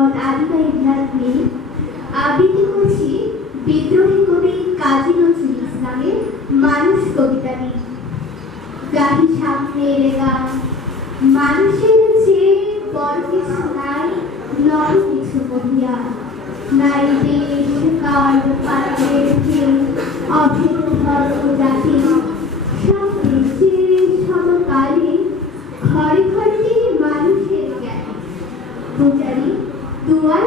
মোহাম্মদ আদিবা ইবনাথ মির আবৃত্তি করছি বিদ্রোহী কবি কাজী নজরুল ইসলামের মানুষ কবিতা নিয়ে গাহি সামনে এলে গান মানুষের যে বড় কিছু নাই নর কিছু মহিয়া নাই দেশ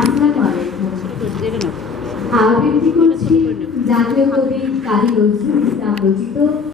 আসসালামু আবৃত্তি করছি জাতীয় কবি কালী নজরুল ইসলাম রচিত